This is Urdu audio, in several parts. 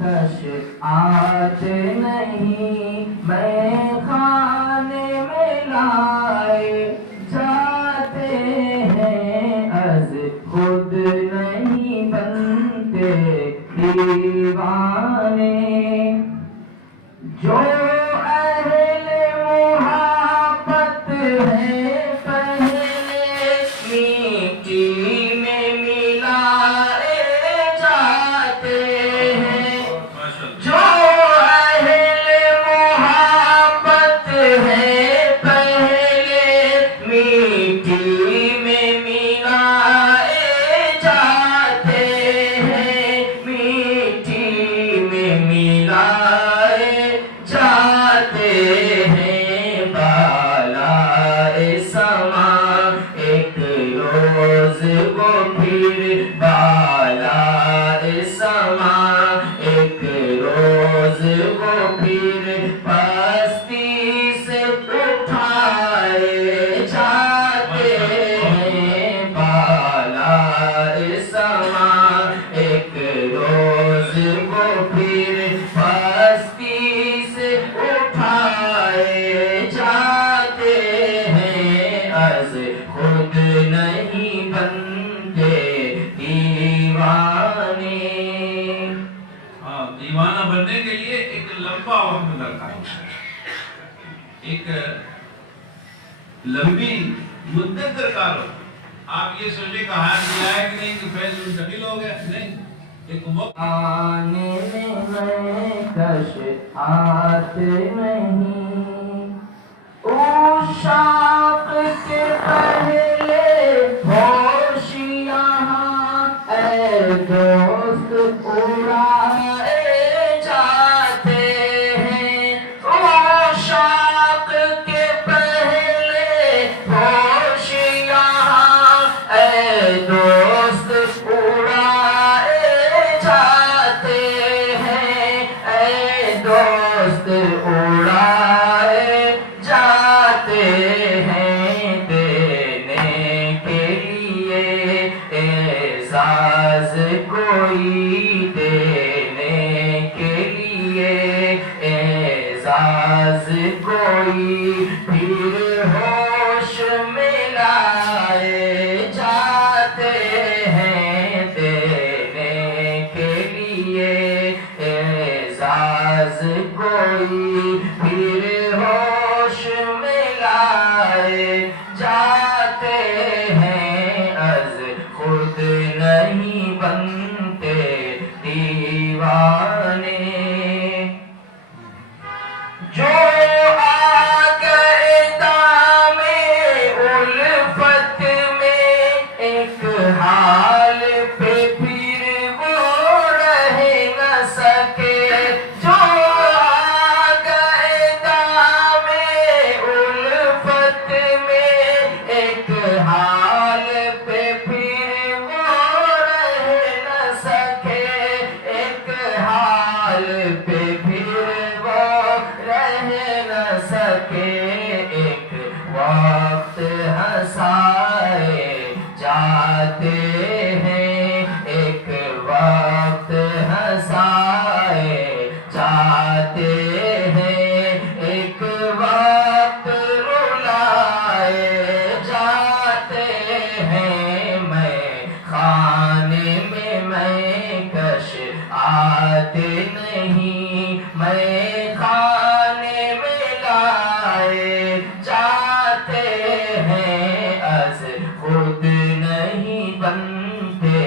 کش آتے نہیں میں خانے میں لائے جاتے ہیں از خود نہیں بنتے دیوانے جو اہل محبت ہے پہلے مٹی میں ملائے جاتے ہیں جو اہل محبت ہے پہلے مٹی میں ملائے جاتے ہیں مٹی میں ملائے جاتے ہیں بالائے سما ایک روز وہ پھر بالائے سما ایک روز وہ پھر پستی سے اٹھائے جاتے ہیں بالائے سما ایک روز وہ پھر پستی سے اٹھائے جاتے ہیں از خود نہیں بنتے دیوانے ہاں دیوانہ بننے کے لیے ایک لمبا وقت درکار ہوتا ہے، ایک لمبی مدت درکار ہوتی ہے۔ آپ یہ سوچے کہ ہاتھ دیا ہے کہ نہیں کہ فیض منتقل ہو گیا، نہیں، ایک وقت آنے میں کش آتے نہیں اس شاق کے پہلے ہوش یہاں اے دوست اڑائے جاتے ہیں اس شاق کے پہلے ہوش یہاں اے دوست اڑائے جاتے ہیں اے دوست اڑائے جاتے ہیں دینے کے لیے اعزاز کوئی دینے کے لیے اعزاز کوئی پھر ہوش میں لائے جاتے ہیں دینے کے لیے اعزاز کوئی پھر ہوش میں لائے جاتے ہیں از خود نہیں بنتے دیوانے جو آ گئے دامِ الفت میں ایک حال پہ پھر وہ رہ نہ سکے جو آ گئے دامِ الفت میں ایک حال پہ پھر وہ رہ نہ سکے ایک حال پہ پھر وہ رہ نہ سکے ایک وقت ہنسائے جاتے ہیں ایک وقت ہنسائے جاتے ہیں ایک وقت رلائے جاتے ہیں میں خانے میں کش آتے نہیں میں خانے میں لائے جاتے ہیں از خود نہیں بنتے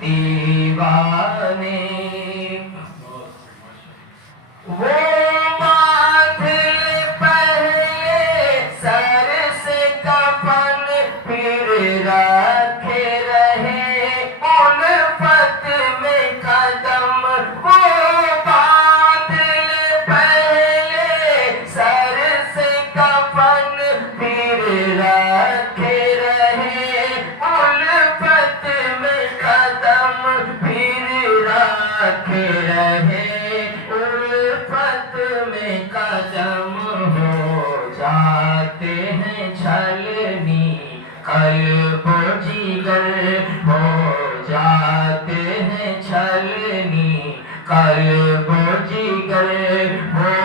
دیوانے وہ باندھ لے پہلے سر سے کفن پھر رکھے رہے الفت میں قدم وہ باندھ لے پہلے سر سے کفن پھر رکھے رہے الفت میں قدم پھر رکھے رہے الفت میں قدم ہو جاتے ہیں چھلنی قلب و جگر ہو جاتے ہیں چھلنی قلب و جگر وہ